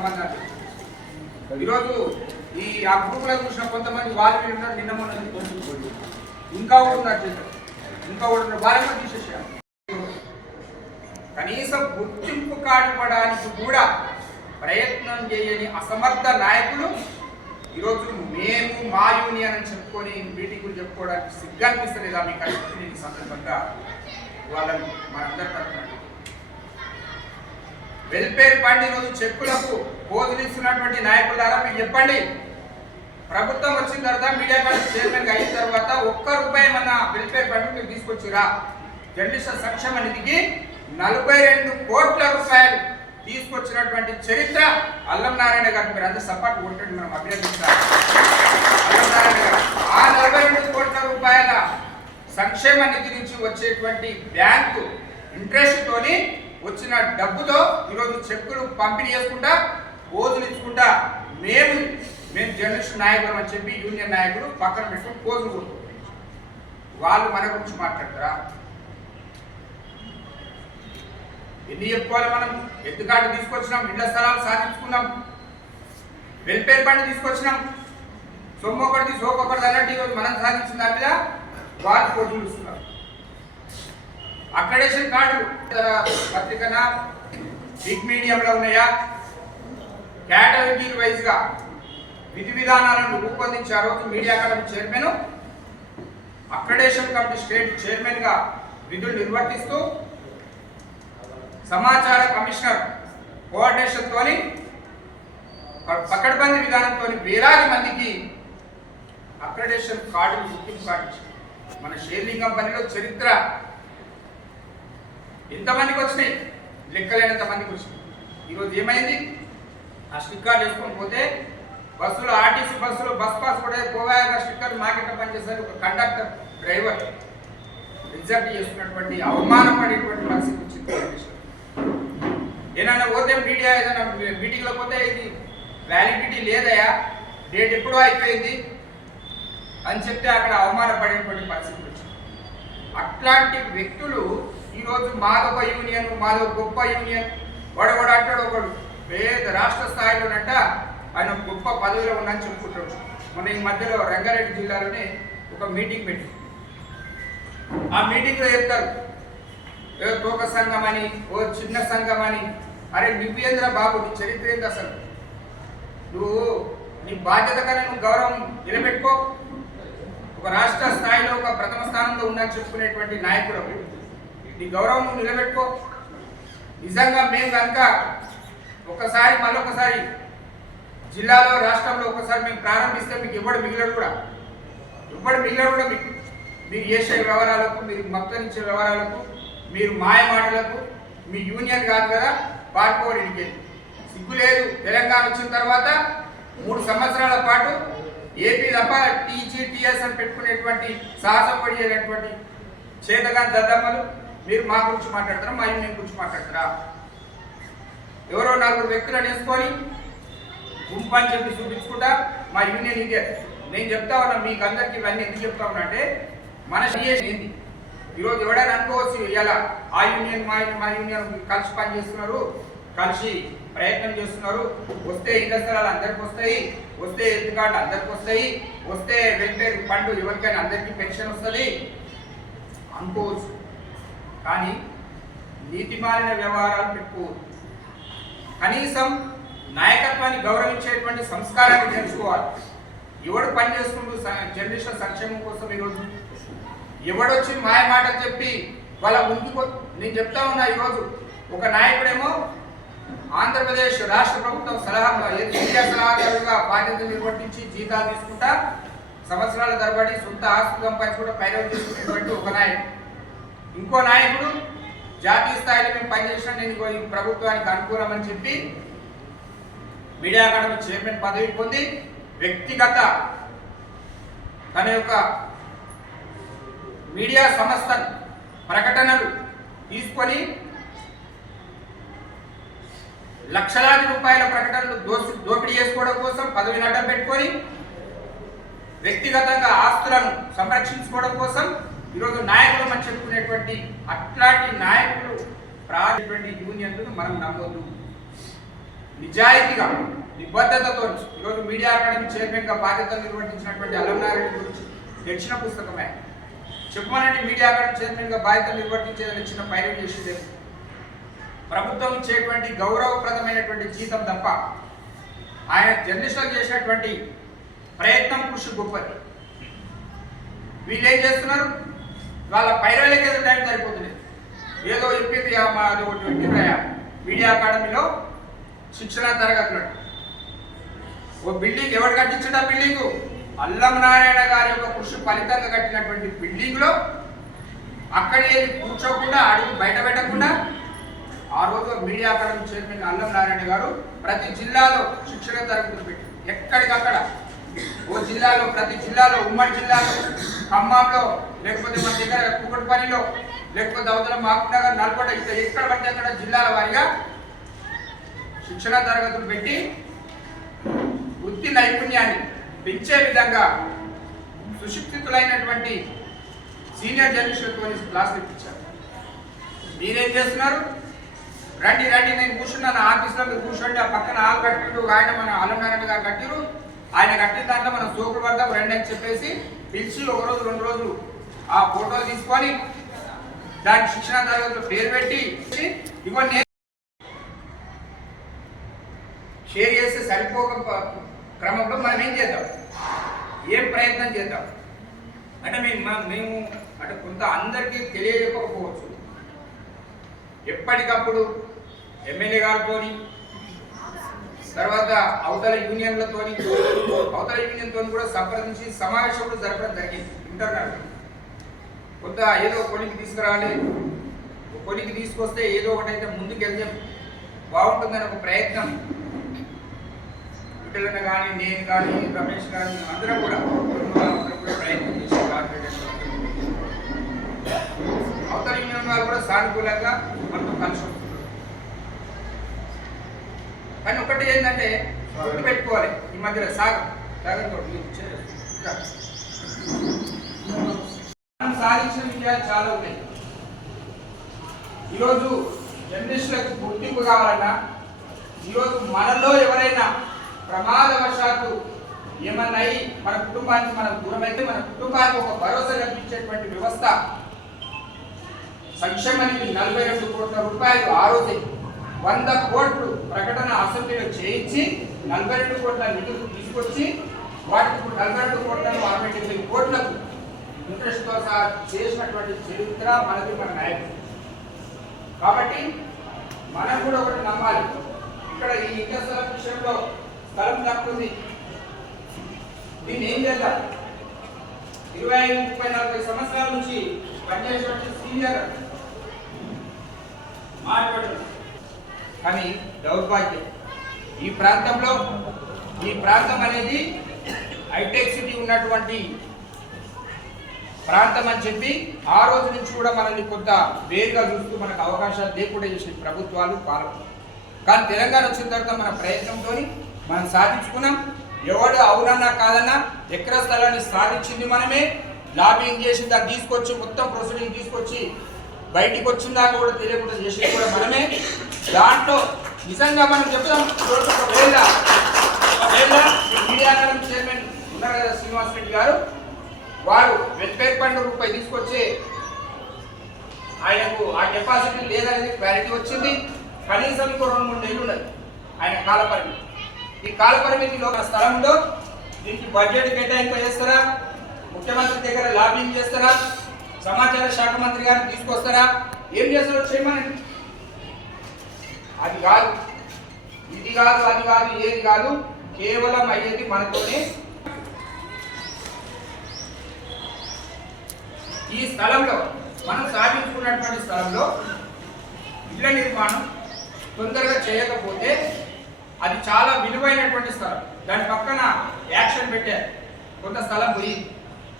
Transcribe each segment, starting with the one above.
సంబంధాలు. ఈరోజు ఈ ఆ గ్రూపులో చూసిన కొంతమంది వాళ్ళు ఉన్నారు, నిన్న మొన్న ఇంకా ఉన్నారు చేశారు, ఇంకా ఉన్నారు, వాళ్ళని తీసేసారు. కనీసం గుర్తింపు కానివ్వడానికి కూడా ప్రయత్నం చేయని అసమర్థ నాయకులు ఈరోజు మేము మా యూనియన్ అని చెప్పుకొని మీటింగులు చెప్పుకోవడానికి సిగ్గనిపిస్తలేదా మీకు అని నేను సందర్భంగా వాళ్ళని మనందరి తరఫున వెల్ఫేర్ ఫండ్ ఈరోజు చెక్కులకు పోజులు ఇస్తున్నటువంటి నాయకులారా మీరు చెప్పండి, ప్రభుత్వం వచ్చిన తర్వాత మీడియా కాలేజ్ చైర్మన్గా అయిన తర్వాత ఒక్క రూపాయి మన వెల్ఫేర్ ఫండ్ మీరు తీసుకొచ్చిరా? జర్నలిస్టుల సంక్షేమ నిధికి 42 కోట్ల రూపాయలు తీసుకొచ్చినటువంటి చరిత్ర అల్లం నారాయణ గారికి మీరు అంతా సపోర్ట్ కొట్టండి, మనం అభినందించాలి. అల్లం నారాయణ గారు ఆ 42 కోట్ల రూపాయల సంక్షేమ నిధి నుంచి వచ్చేటువంటి బ్యాంకు ఇంట్రెస్ట్ తోని వచ్చిన డబ్బుతో ఈరోజు చెక్కులు పంపిణీ చేసుకుంటా పోజులు ఇచ్చుకుంటా మేము జర్నలిస్ట్ నాయకులు అని చెప్పి యూనియన్ నాయకులు పక్కన పెట్టుకుని పోజులు కొట్టుకుంటారు. వాళ్ళు మన గురించి మాట్లాడతారా? ఎన్ని చెప్పుకోవాలి? మనం ఎత్తుకాటు తీసుకొచ్చినాం, ఇళ్ల స్థలాలు సాధించుకున్నాం, వెల్ఫేర్ ఫండ్ తీసుకొచ్చినాం, సొమ్మొకటి సోకొకటి అన్నట్టు ఈరోజు మనం సాధించిన దాని మీద వాళ్ళు పోటీలు ఇస్తున్నారు. అక్రెడిటేషన్ కార్డులు పత్రికన బిగ్ మీడియంలో ఉన్నాయా? కేటగిరీ వైజ్గా విధి విధానాలను రూపొందించి ఆ రోజు media academy chairman, accreditation committee state చైర్మన్గా విధులు నిర్వర్తిస్తూ సమాచార కమిషనర్ కోఆర్డినేషన్తో పకడ్బందీ విధానంతో వేలాది మందికి అక్రెడిటేషన్ కార్డులు గుర్తింపు కార్డు మన షేర్లింగం పనిలో చరిత్ర ఎంతమందికి వచ్చినాయి? లెక్కలేనంత మందికి వచ్చినాయి. ఈరోజు ఏమైంది? ఆ స్టిక్కర్ వేసుకొని పోతే బస్సులో ఆర్టీసీ బస్సులో బస్ పాస్ కూడా పోవాక స్టిక్కర్ మాకెట్ట పనిచేస్తారు. ఒక కండక్టర్ డ్రైవర్ రిజెక్ట్ చేసుకున్నటువంటి అవమానపడేటువంటి పరిస్థితి వచ్చింది. ఏదైనా పోతే మీడియా ఏదైనా మీటింగ్లో పోతే ఇది వ్యాలిడిటీ లేదయా, డేట్ ఎప్పుడో అయిపోయింది అని చెప్తే అక్కడ అవమానపడేటువంటి పరిస్థితి వచ్చింది. అట్లాంటి వ్యక్తులు ఈరోజు మాదొక యూనియన్, మాదో గొప్ప యూనియన్, వాడవాడు అంటాడు ఒకడు పేద రాష్ట్ర స్థాయిలోనంట ఆయన గొప్ప పదవిలో ఉన్నాయని చెప్పుకుంటాడు. మన ఈ మధ్యలో రంగారెడ్డి జిల్లాలోనే ఒక మీటింగ్ పెట్టి ఆ మీటింగ్లో చెప్తారు ఏదో తోక సంఘం అని, ఓ చిన్న సంఘం అని. అరే నువ్వేంద్ర బాబు, నీ చరిత్ర ఏంది అసలు? నువ్వు నీ బాధ్యత కానీ నువ్వు గౌరవం నిలబెట్టుకో. ఒక రాష్ట్ర స్థాయిలో ఒక ప్రథమ స్థానంలో ఉందని చెప్పుకునేటువంటి నాయకుడు నీ గౌరవం నువ్వు నిలబెట్టుకో. నిజంగా మేము కనుక ఒకసారి మళ్ళొకసారి జిల్లాలో రాష్ట్రంలో ఒకసారి మేము ప్రారంభిస్తే మీకు ఎవడు మిగిలడు కూడా మీకు మీరు చేసే వ్యవహారాలకు, మీరు మొత్తం ఇచ్చే వ్యవహారాలకు, మీరు మాయ మాటలకు మీ యూనియన్ కాదు కదా పార్కోడికి సిగ్గు లేదు. తెలంగాణ వచ్చిన తర్వాత 3 సంవత్సరాల పాటు ఏపీ తప్ప టీజీటీఎస్ అని పెట్టుకునేటువంటి సాహసం పడినటువంటి చేతగాని దద్దమ్మలు మీరు మా గురించి మాట్లాడతారా? మా యూనియన్ గురించి మాట్లాడతారా? ఎవరో 4 వ్యక్తులను వేసుకొని గుంపు అని చెప్పి చూపించుకుంటా మా యూనియన్ ఇదే. నేను చెప్తా ఉన్నా మీకు అందరికీ ఇవన్నీ ఎందుకు చెప్తా ఉన్నా అంటే మన సిఎస్ ఏంది. ఈరోజు ఎవడైనా అనుకోవచ్చు ఇలా ఆ యూనియన్ మా యూనియన్ కలిసి పని చేస్తున్నారు, కలిసి ప్రయత్నం చేస్తున్నారు, వస్తే ఇళ్ల స్థలాలు అందరికి వస్తాయి, వస్తే హెల్త్ కార్డు అందరికి వస్తాయి, వస్తే వెల్ఫేర్ ఫండ్ ఎవరికైనా అందరికీ పెన్షన్ వస్తుంది అనుకోవచ్చు. కానీ నీతిమాలిన వ్యవహారాలు పెట్టుకోవచ్చు. కనీసం నాయకత్వాన్ని గౌరవించేటువంటి సంస్కారాన్ని తెలుసుకోవాలి. ఎవడు పని చేసుకుంటూ జర్నలిస్టుల సంక్షేమం కోసం ఈరోజు ఎవడొచ్చి మాయ మాటలు చెప్పి వాళ్ళ ముందుకు నేను చెప్తా ఉన్నా. ఈరోజు ఒక నాయకుడేమో ఆంధ్రప్రదేశ్ రాష్ట్ర ప్రభుత్వం విద్యా సలహాదారుగా బాధ్యత నిర్వర్తించి జీతాలు తీసుకుంటా సంవత్సరాల తరబడి సొంత ఆస్తులు సంపాదించుకుంటూ పైరవి చేసుకునేటువంటి ఒక నాయకుడు. ఇంకో నాయకుడు జాతీయ స్థాయిలో మేము పనిచేసిన నేను ఈ ప్రభుత్వానికి అనుకూలమని చెప్పి మీడియా అకాడమీ చైర్మన్ పదవి పొంది వ్యక్తిగత తన యొక్క మీడియా సంస్థ ప్రకటనలు తీసుకొని లక్షలాది రూపాయల ప్రకటనలు దోపిడీ చేసుకోవడం కోసం పదవిని అడ్డం పెట్టుకొని వ్యక్తిగతంగా ఆస్తులను సంరక్షించుకోవడం కోసం ఈరోజు నాయకులు అని చెప్పుకునేటువంటి అట్లాంటి నాయకులు ప్రారంభించినటువంటి యూనియన్లను మనం నమ్మొద్దు. నిజాయితీగా నిబద్ధతతో ఈరోజు మీడియా అకాడమీ చైర్మన్గా బాధ్యతలు నిర్వర్తించినటువంటి అల్లంనారాయణ గురించి తెచ్చిన పుస్తకమే. చెప్పమనండి, మీడియా అకాడమీ చైర్మన్గా బాధ్యతలు నిర్వర్తించేదని ఇచ్చిన పైరవి చేసేది ప్రభుత్వం ఇచ్చేటువంటి గౌరవప్రదమైనటువంటి జీతం తప్ప ఆయన జర్నలిస్టులకు చేసినటువంటి ప్రయత్నం కృషి గొప్పది. వీళ్ళు ఏం చేస్తున్నారు? వాళ్ళ పైరవిలకి ఏదో టైం సరిపోతుంది. ఏదో చెప్పింది అది ఒకటి పెట్టిందయా మీడియా అకాడమీలో శిక్షణ తరగతులు. ఓ బిల్డింగ్ ఎవరు కట్టించాడు? ఆ బిల్డింగు అల్లం నారాయణ గారి యొక్క కృషి ఫలితంగా కట్టినటువంటి బిల్డింగ్లో అక్కడే కూర్చోకుండా అడుగు బయట పెట్టకుండా ఆ రోజు మీడియా అకాడమీ చైర్మన్ అల్లం నారాయణ గారు ప్రతి జిల్లాలో శిక్షణ తరగతులు పెట్టి ఎక్కడికక్కడ ఓ జిల్లాలో ప్రతి జిల్లాలో ఉమ్మడి జిల్లాలో ఖమ్మంలో లేకపోతే మన దగ్గర కుకట్పల్లిలో లేకపోతే అవతల మహబూబ్నగర్ నల్గొండ ఇక్కడ ఎక్కడ పడితే అక్కడ జిల్లాల వారీగా శిక్షణ తరగతులు పెట్టి వృత్తి నైపుణ్యాన్ని పెంచే విధంగా సుశిక్షితులైనటువంటి సీనియర్ జర్నలిస్టులతో క్లాసులు ఇప్పించారు. మీరేం చేస్తున్నారు? రండి రండి, నేను కూర్చున్నాను ఆఫీస్లో, మీరు కూర్చోండి. ఆ పక్కన ఆలు కట్టిండు ఆయన, మన అల్లం నారాయణ గారు కట్టిరు, ఆయన కట్టిన దాంట్లో మనం సోకులు పడదాం రండి అని చెప్పేసి పిలిచి ఒక రోజు 2 రోజులు ఆ ఫోటోలు తీసుకొని దానికి శిక్షణ తరగతులు పేరు పెట్టి ఇవన్నీ షేర్ చేస్తే సరిపోక క్రమంలో మనం ఏం చేద్దాం? ఏం ప్రయత్నం చేద్దాం అంటే మేము అంటే కొంత అందరికీ తెలియకపోవచ్చు. ఎప్పటికప్పుడు ఎమ్మెల్యే గారితో తర్వాత అవతల యూనియన్తో కూడా సంప్రదించి సమావేశం కూడా జరపడం జరిగింది. ఇంటర్నల్ కొంత ఏదో కొనికి తీసుకురావాలి, కొనికి తీసుకొస్తే ఏదో ఒకటైతే ముందుకెళ్తే బాగుంటుందని ఒక ప్రయత్నం విఠలన్న కానీ నేను కానీ రమేష్ కానీ అందరం కూడా ప్రయత్నం చేసి అవతల యూనియన్ వాళ్ళు కూడా సానుకూలంగా మనతో కలిసి వస్తున్నారు. కానీ ఒకటి ఏంటంటే గుర్తు పెట్టుకోవాలి, ఈ మధ్యలో సాగంతో మనం సాధించిన విజయాలు చాలా ఉన్నాయి. ఈరోజు జర్నలిస్టులకు గుర్తింపు కావాలన్నా, ఈరోజు మనలో ఎవరైనా ప్రమాదవశాత్తు ఏమన్నా మన కుటుంబానికి మనం దూరమైతే మన కుటుంబానికి ఒక భరోసా కల్పించేటువంటి వ్యవస్థ సంక్షేమానికి 42 కోట్ల రూపాయలు ఆ రోజే 100 కోట్లు ప్రకటన అసెంబ్లీలో చేయించి 42 కోట్ల నిధులు తీసుకొచ్చి వాటికి 42 కోట్లను 69 కోట్లకు ఇంట్రెస్ట్తో సహా చేసినటువంటి చరిత్ర మనది, మన నాయకుడు. కాబట్టి మనం కూడా ఒకటి నమ్మాలి, ఇక్కడ ఈ ఇండస్ట్రియల్ విషయంలో స్థలం తక్కువ, దీన్ని ఏం చేద్దాం? 25, 30, 40 సంవత్సరాల నుంచి పనిచేసేటువంటి సీనియర్ మాట్లాడు. కానీ దౌర్భాగ్యం ఈ ప్రాంతం అనేది హైటెక్ సిటీ ఉన్నటువంటి ప్రాంతం అని చెప్పి ఆ రోజు నుంచి కూడా మనల్ని కొంత వేరుగా చూస్తూ మనకు అవకాశాలు లేకుండా చేసిన ప్రభుత్వాలు పాలకులు. కానీ తెలంగాణ వచ్చిన తర్వాత మన ప్రయత్నంతో మనం సాధించుకున్నాం. ఎవడు అవునన్నా కాదన్నా ఎకరా స్థలాన్ని సాధించింది మనమే. లాబింగ్ చేసి దాన్ని తీసుకొచ్చి మొత్తం ప్రొసీడింగ్ తీసుకొచ్చి బయటికి వచ్చిందాకా కూడా తెలియకుండా చేసేది కూడా మనమే. దాంట్లో నిజంగా మనం చెప్తాం, మీడియా అకాడమీ చైర్మన్ ఉన్నారు కదా శ్రీనివాస్ రెడ్డి గారు, వారు వెల్ఫేర్ ఫండ్ రూపాయి తీసుకొచ్చి ఆయనకు ఆ కెపాసిటీ లేదనేది క్లారిటీ వచ్చింది. కనీసం ఇంకో 2-3 నెలలు ఉన్నది ఆయన కాలపరిమితి. ఈ కాలపరిమితిలో స్థలంలో దీనికి బడ్జెట్ కేటాయింపు చేస్తారా, ముఖ్యమంత్రి దగ్గర లాబింగ్ చేస్తారా, సమాచార శాఖ మంత్రి గారిని తీసుకొస్తారా, ఏం చేస్తారో చేయమని. అది కాదు, ఇది కాదు, అది కాదు, ఏది కాదు, కేవలం అయ్యేది మనతోనే. ఈ స్థలంలో మనం సాధించుకున్నటువంటి స్థలంలో ఇళ్ల నిర్మాణం తొందరగా చేయకపోతే అది చాలా విలువైనటువంటి స్థలం. దాని పక్కన యాక్షన్ పెట్టారు, కొంత స్థలం పోయి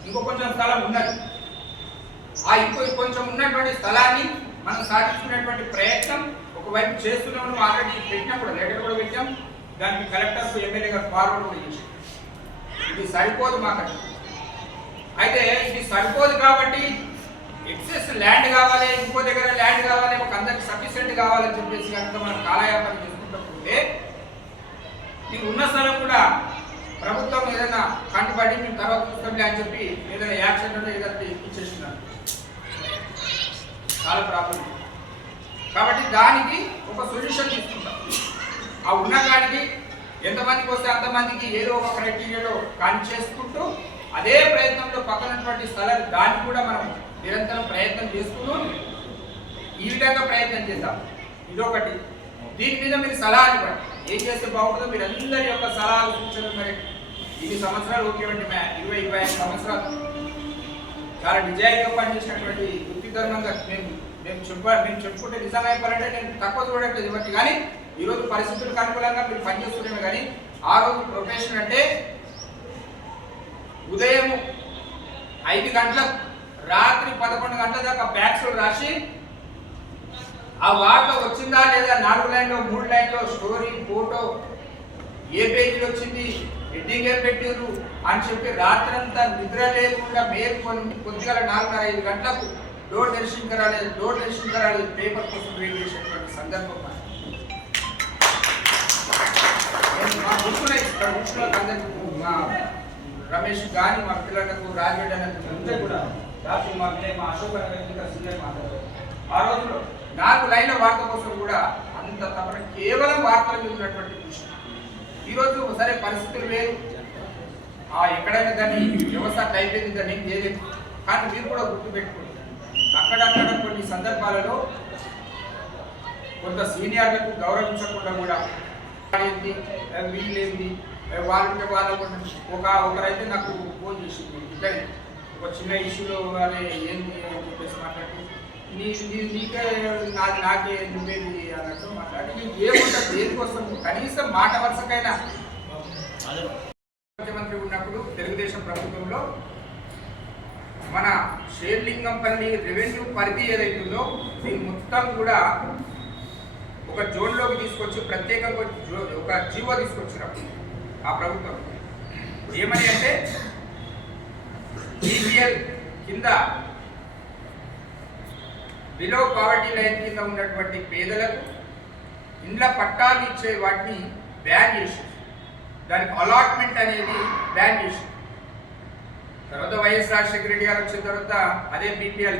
ఇంకో కొంచెం స్థలం ఉన్నది. ఆ కొంచెం ఉన్నటువంటి స్థలాన్ని మనం సాధించుకునేటువంటి ప్రయత్నం ఒకవైపు చేస్తున్నాము. ఆల్రెడీ పెట్టినప్పుడు లెటర్ కూడా పెట్టాం, దానికి కలెక్టర్కు ఎమ్మెల్యే గారు ఫార్వర్డ్ కూడా చేశాం. ఇది సరిపోదు మాకు. అయితే ఇది సరిపోదు కాబట్టి ఎక్సెస్ ల్యాండ్ కావాలి, ఇంకో దగ్గర ల్యాండ్ కావాలి, ఒక అందరికి సఫిషియెంట్ కావాలని చెప్పేసి కనుక మనం కాలయాపన చేసుకుంటూ ఈ ఉన్న స్థలం కూడా ప్రభుత్వం ఏదైనా కంటుబడి మేము తర్వాత చూస్తాంలే అని చెప్పి ఏదైనా యాక్షన్ అంటే ఏదైతే ఇచ్చేస్తున్నారు. చాలా ప్రాబ్లం. కాబట్టి దానికి ఒక సొల్యూషన్ తీసుకుంటాం. ఆ ఉన్న కాడికి ఎంతమందికి వస్తే అంతమందికి ఏదో ఒక క్రైటీరియాలో కానీ చేసుకుంటూ అదే ప్రయత్నంలో పక్కనటువంటి స్థలాలు దాన్ని కూడా మనం నిరంతరం ప్రయత్నం చేసుకుంటూ ఈ విధంగా ప్రయత్నం చేద్దాం. ఇదొకటి. దీని మీద మీరు సలహాలు ఇవ్వండి. ఏం చేస్తే బాగుంటుందో మీరు అందరి యొక్క సలహాలు సూచనలు. మరి 20 సంవత్సరాలు ఓకేవండి, 20-25 సంవత్సరాలు చాలా నిజాయితీగా పనిచేసినటువంటి వృత్తిధర్మంగా మేము చెప్పుకుంటే నిజంగా చెప్పాలంటే నేను తక్కువ చూడట్లేదు ఇవ్వండి. కానీ ఈరోజు పరిస్థితులకు అనుకూలంగా మీరు పనిచేస్తున్నామే. కానీ ఆ రోజు ప్రొఫెషన్ అంటే ఉదయం 5 గంటలకు రాత్రి 11 గంటల దాకా బ్యాక్స్ రాసి ఆ వార్త వచ్చిందా లేదా 4 లైన్లో 3 లైన్లో స్టోరీ ఫోటో ఏ పేజీలు వచ్చింది హెడ్డింగ్ ఏం పెట్టారు అని చెప్పి రాత్రంతా నిద్ర లేకుండా మేల్కొని కొద్దిగా 4:30-5 గంటలకు డోర్ దర్శించరాలేదు పేపర్ కోసం వెయిట్ చేసేటువంటి సందర్భం. మా రమేష్ కానీ మా పిల్లలకు రాజరెడ్డి అన్నది కూడా రాత్రి మా అశోక్ సీనియర్ మాట్లాడారు. ఆ రోజులో 4 లైన్ల వార్త కోసం కూడా అంత తప్పన కేవలం వార్తల మీద ఉన్నటువంటి కృషి. ఈరోజు సరే పరిస్థితులు వేరు, ఎక్కడైనా దాన్ని వ్యవస్థ అయిపోయింది, దాన్ని ఏం చేయలేదు. కానీ మీరు కూడా గుర్తుపెట్టుకోండి, అక్కడక్కడ కొన్ని సందర్భాలలో కొంత సీనియర్లకు గౌరవించకుండా కూడా ఏంటి వీళ్ళేంటి వాళ్ళంటే వాళ్ళకు ఒకరైతే నాకు ఫోన్ చేసింది. ఇద్దరే ఒక చిన్న ఇష్యూలో అనే ఏంటి అని చెప్పేసి మాట్లాడి నీకే నాకే నువ్వేది అన్నట్టు మాట్లాడి నీకు ఏముంటుంది దేనికోసం కనీసం మాట వరుసకైనా. ముఖ్యమంత్రి ఉన్నప్పుడు తెలుగుదేశం ప్రభుత్వంలో మన షేర్లింగంపల్లి రెవెన్యూ పరిధి ఏదైతుందో దీన్ని మొత్తం కూడా ఒక జోన్లోకి తీసుకొచ్చి ప్రత్యేకంగా ఒక జీవో తీసుకొచ్చినప్పుడు ఆ ప్రభుత్వం ఏమని అంటే BPL కింద బిలో పావర్టీ లైన్ కింద ఉన్నటువంటి పేదలకు ఇండ్ల పట్టాలు ఇచ్చే వాటిని బ్యాన్ చేసి దానికి అలాట్మెంట్ అనేది బ్యాన్ చేసి తర్వాత వైఎస్ రాజశేఖర రెడ్డి గారు వచ్చిన తర్వాత అదే BPL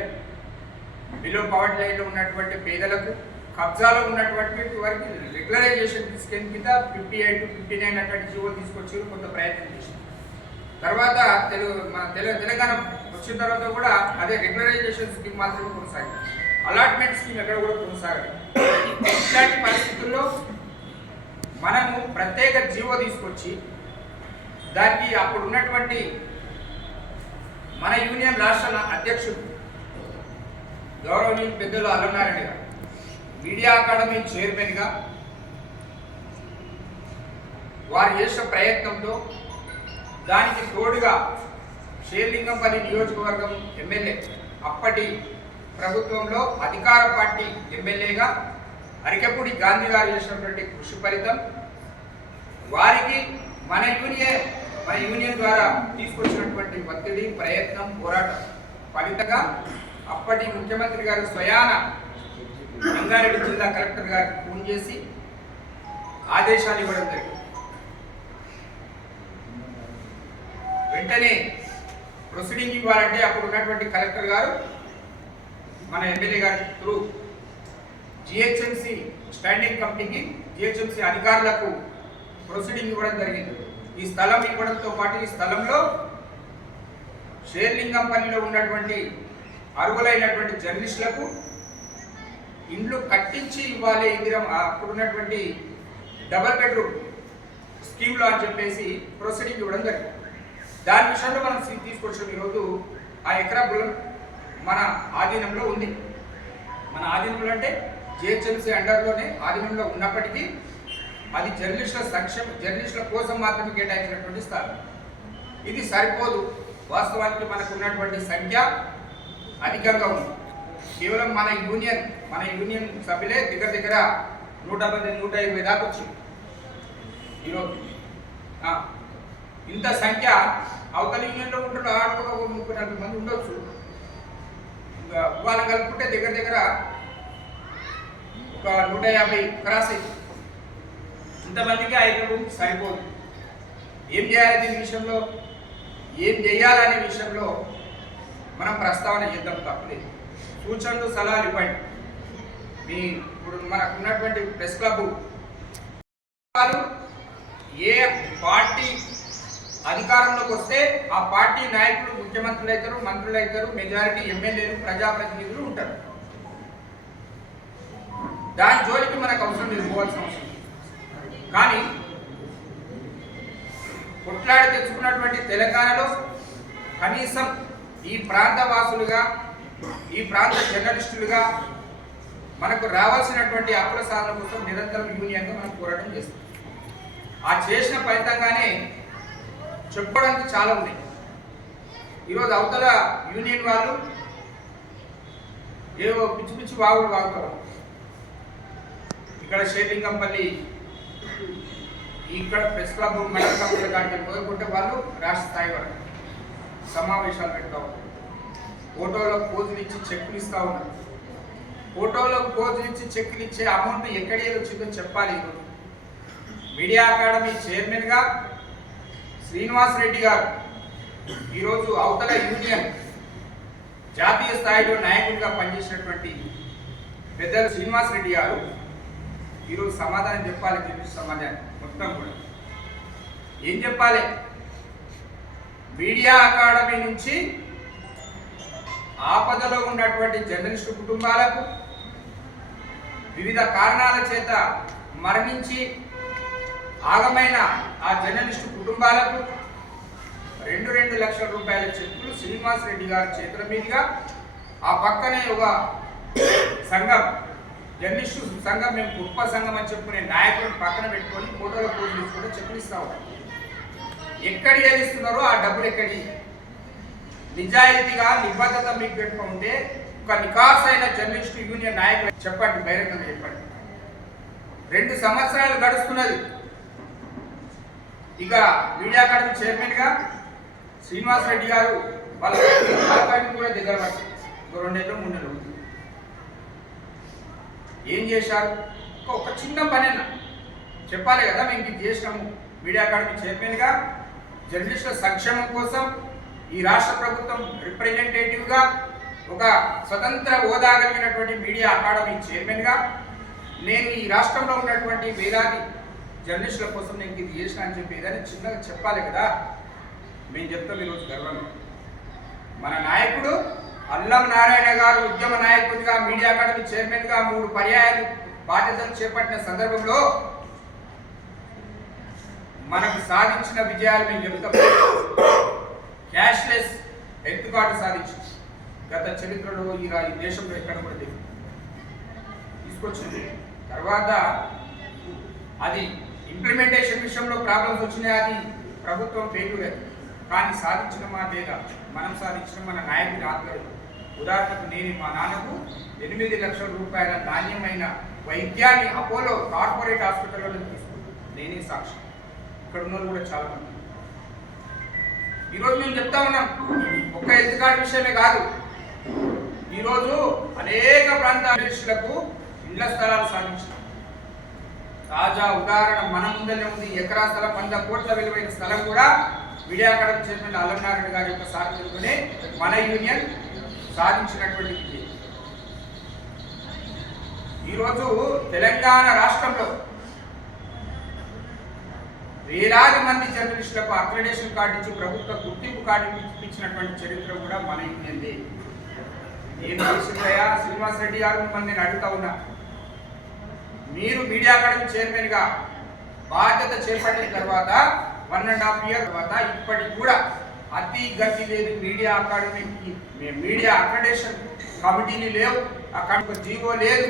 బిలో పావర్టీ లైన్లో ఉన్నటువంటి పేదలకు కబ్జాలో ఉన్నటువంటి వారికి రెగ్యులరైజేషన్ స్కీమ్ కింద 58-59 అటువంటి జీవోలు తీసుకొచ్చి కొంత ప్రయత్నం చేసింది. తర్వాత తెలంగాణ వచ్చిన తర్వాత కూడా అదే రెగ్యులరైజేషన్ స్కీమ్ మాత్రమే కొనసాగింది. అలాట్మెంట్ స్కీమ్ ఎక్కడ కూడా కొనసాగలేదు. ఇట్లాంటి పరిస్థితుల్లో మనము ప్రత్యేక జీవో తీసుకొచ్చి దానికి అప్పుడు ఉన్నటువంటి మన యూనియన్ రాష్ట్ర అధ్యక్షుడు గౌరవనీయులు పెద్దలు అల్లనారాయణ గారు మీడియా అకాడమీ చైర్మన్గా వారు చేసిన ప్రయత్నంతో దానికి తోడుగా షేర్లింగంపల్లి నియోజకవర్గం ఎమ్మెల్యే అప్పటి ప్రభుత్వంలో అధికార పార్టీ ఎమ్మెల్యేగా అరికెపూడి గాంధీ గారు చేసినటువంటి కృషి ఫలితం వారికి మన యూనియన్ ద్వారా తీసుకొచ్చినటువంటి ఒత్తిడి ప్రయత్నం పోరాటం ఫలితంగా అప్పటి ముఖ్యమంత్రి గారు స్వయాన రంగారెడ్డి జిల్లా కలెక్టర్ గారికి ఫోన్ చేసి ఆదేశాలు ఇవ్వడం జరిగింది. వెంటనే ప్రొసీడింగ్ ఇవ్వాలంటే అప్పుడు ఉన్నటువంటి కలెక్టర్ గారు మన ఎమ్మెల్యే గారి త్రూ GHMC స్టాండింగ్ కమిటీకి GHMC అధికారులకు ప్రొసీడింగ్ ఇవ్వడం జరిగింది. ఈ స్థలం ఇవ్వడంతో పాటు ఈ స్థలంలో షేర్లింగంపల్లిలో ఉన్నటువంటి అర్హులైనటువంటి జర్నలిస్టులకు ఇండ్లు కట్టించి ఇవ్వాలి అప్పుడు ఉన్నటువంటి డబల్ బెడ్రూమ్ స్కీమ్లో అని చెప్పేసి ప్రొసీడింగ్ ఇవ్వడం జరిగింది. దాని విషయంలో మనం తీసుకొచ్చాం. ఈరోజు ఆ ఎకరా పొలం మన ఆధీనంలో ఉంది. మన ఆధీనంలో అంటే GHMC అండర్లోనే ఆధీనంలో ఉన్నప్పటికీ అది జర్నలిస్టుల కోసం మాత్రమే కేటాయించినటువంటి స్థలం. ఇది సరిపోదు. వాస్తవానికి మనకు ఉన్నటువంటి సంఖ్య అధికంగా ఉంది. కేవలం మన యూనియన్ సభ్యులే దగ్గర 110-120 దాకా వచ్చింది ఈరోజు. ఇంత సంఖ్య అవతల యూనియన్లో ఉంటున్న ఆడుకున్న 30-40 మంది ఉండొచ్చు. వాళ్ళని కలుపుకుంటే దగ్గర ఒక 150 క్రాస్ అయింది. ఇంతమందికి 5 రూమ్స్ సరిపోదు. ఏం చేయాలి దీని విషయంలో, ఏం చేయాలనే విషయంలో మనం ప్రస్తావన చేద్దాం, తప్పలేదు. సూచనలు సలహాలు ఇవ్వండి. మీ ఇప్పుడు మనకు ఉన్నటువంటి ప్రెస్ క్లబ్ ఏ పార్టీ అధికారంలోకి వస్తే ఆ పార్టీ నాయకులు ముఖ్యమంత్రులు అవుతారు, మంత్రులు అవుతారు, మెజారిటీ ఎమ్మెల్యేలు ప్రజాప్రతినిధులు ఉంటారు. దాని జోలికి మనకు అవసరం లేదు, పోవాల్సిన అవసరం. కానీ కొట్లాడి తెచ్చుకున్నటువంటి తెలంగాణలో కనీసం ఈ ప్రాంత వాసులుగా, ఈ ప్రాంత జర్నలిస్టులుగా మనకు రావాల్సినటువంటి హక్కుల సాధన కోసం నిరంతరం యూనియన్గా మనం పోరాటం చేస్తాం. ఆ చేసిన ఫలితంగానే చెప్పుకోవడానికి చాలా ఉన్నాయి. ఈరోజు అవతల యూనియన్ వాళ్ళు ఏవో పిచ్చి పిచ్చి వాగుడు వాగుతారు. ఇక్కడ షేర్లింగంపల్లి, ఇక్కడ ప్రెస్ క్లబ్ మండల కమిటీల కాడికి మొదలుకుంటే వాళ్ళు రాష్ట్ర స్థాయి వరకు సమావేశాలు పెడతా ఉన్నారు. ఫోటోలో పోజులు ఇచ్చి చెక్కులు ఇస్తూ ఉన్నారు. ఫోటోలో పోజులు ఇచ్చి చెక్కులు ఇచ్చే అమౌంట్ ఎక్కడి వచ్చిందో చెప్పాలి. మీడియా అకాడమీ చైర్మన్గా శ్రీనివాస్ రెడ్డి గారు, ఈరోజు అవతల యూనియన్ జాతీయ స్థాయిలో నాయకుడిగా పనిచేసినటువంటి పెద్దలు శ్రీనివాస్ రెడ్డి గారు ఈరోజు సమాధానం చెప్పాలని చెప్పి సమాధానం మొత్తం కూడా ఏం చెప్పాలి? మీడియా అకాడమీ నుంచి ఆపదలో ఉన్నటువంటి జర్నలిస్టు కుటుంబాలకు, వివిధ కారణాల చేత మరణించి ఆగమైన ఆ జర్నలిస్టు కుటుంబాలకు 2 లక్షల రూపాయల చెక్కులు శ్రీనివాస్ రెడ్డి గారి చేతుల మీదుగా, ఆ పక్కనే ఒక సంఘం, జర్నలిస్టు సంఘం, మేము గొప్ప సంఘం అని చెప్పుకునే నాయకులను పక్కన పెట్టుకొని ఫోటోల పోజులు తీసుకుంటే చెక్కులు ఇస్తా ఉంటాం. ఎక్కడి ఇస్తున్నారో ఆ డబ్బులు ఎక్కడి? నిజాయితీగా నిబద్ధత మీకు పెట్టుకుంటే ఒక నికాసైన జర్నలిస్టు యూనియన్ నాయకులు చెప్పండి, బహిరంగంగా చెప్పండి. 2 సంవత్సరాలు గడుస్తున్నది. ఇక మీడియా అకాడమీ చైర్మన్గా శ్రీనివాస్ రెడ్డి గారు వాళ్ళ కూడా దగ్గర పట్టి 2 నెలలు 3 నెలలు ఏం చేశారు? ఒక చిన్న పని అన్న చెప్పాలి కదా, మేము ఇది చేసినాము. మీడియా అకాడమీ చైర్మన్గా జర్నలిస్టుల సంక్షేమం కోసం ఈ రాష్ట్ర ప్రభుత్వం రిప్రజెంటేటివ్గా ఒక స్వతంత్ర హోదా కలిగినటువంటి మీడియా అకాడమీ చైర్మన్గా నేను ఈ రాష్ట్రంలో ఉన్నటువంటి వేలాది జర్నలిస్టుల కోసం నేను ఇది చేసిన అని చెప్పి ఏదైనా చిన్నగా చెప్పాలి కదా. మేము చెప్తాం ఈరోజు గర్వంగా. మన నాయకుడు అల్లం నారాయణ గారు ఉద్యమ నాయకుడిగా మీడియా అకాడమీ చైర్మన్గా 3 పర్యాయాలు బాధ్యతలు చేపట్టిన సందర్భంలో మనకు సాధించిన విజయాలు మేము చెప్తాం. క్యాష్లెస్ హెల్త్ కార్డు సాధించింది. గత చరిత్రలో ఈ దేశంలో ఎక్కడ కూడా తీసుకొచ్చింది. తర్వాత అది ఇంప్లిమెంటేషన్ విషయంలో ప్రాబ్లమ్స్ వచ్చినాయి. అది ప్రభుత్వం ఫెయిల్యూర్. కానీ సాధించిన మా లేదా మనం సాధించిన మన నాయకుడి ఆధ్వర్యం. ఉదాహరణకు నేను మా నాన్నకు 8 లక్షల రూపాయల నాణ్యమైన వైద్యాన్ని అపోలో కార్పొరేట్ హాస్పిటల్లో తీసుకుంటాను. నేనే సాక్షి. ఇక్కడ ఉన్న కూడా చాలా మంది. ఈరోజు మేము చెప్తా ఉన్నాం, ఒక్క హెల్త్ కార్డు విషయమే కాదు, ఈరోజు అనేక ప్రాంతాలకు ఇళ్ల స్థలాలు సాధించాం. తాజా ఉదాహరణ మన ముందరనే ఉంది. ఎకరా స్థలం 100 కోట్ల విలువైన స్థలం కూడా మీడియా అకాడమీ చైర్మన్ అల్లం నారాయణ గారి యొక్క సారథ్యంలోనే మన యూనియన్ సాధించినటువంటి విజయం. ఈరోజు తెలంగాణ రాష్ట్రంలో వేలాది మంది జర్నలిస్టులకు అక్రిడేషన్ కార్డు ఇచ్చి ప్రభుత్వ గుర్తింపు కార్డు ఇప్పించినటువంటి చరిత్ర కూడా మన యూనియన్దే. ఏం చేసిందయ్యా శ్రీనివాస్ రెడ్డి గారు, మిమ్మల్ని నేను అడుగుతా ఉన్నా. మీరు మీడియా అకాడమీ చైర్మన్గా బాధ్యత చేపట్టిన తర్వాత 1.5 ఇయర్ తర్వాత ఇప్పటికి కూడా అతి గతి లేదు. మీడియా అకాడమీకి మీడియా అక్రిడేషన్ కమిటీని లేవు, ఆ జీవో లేదు.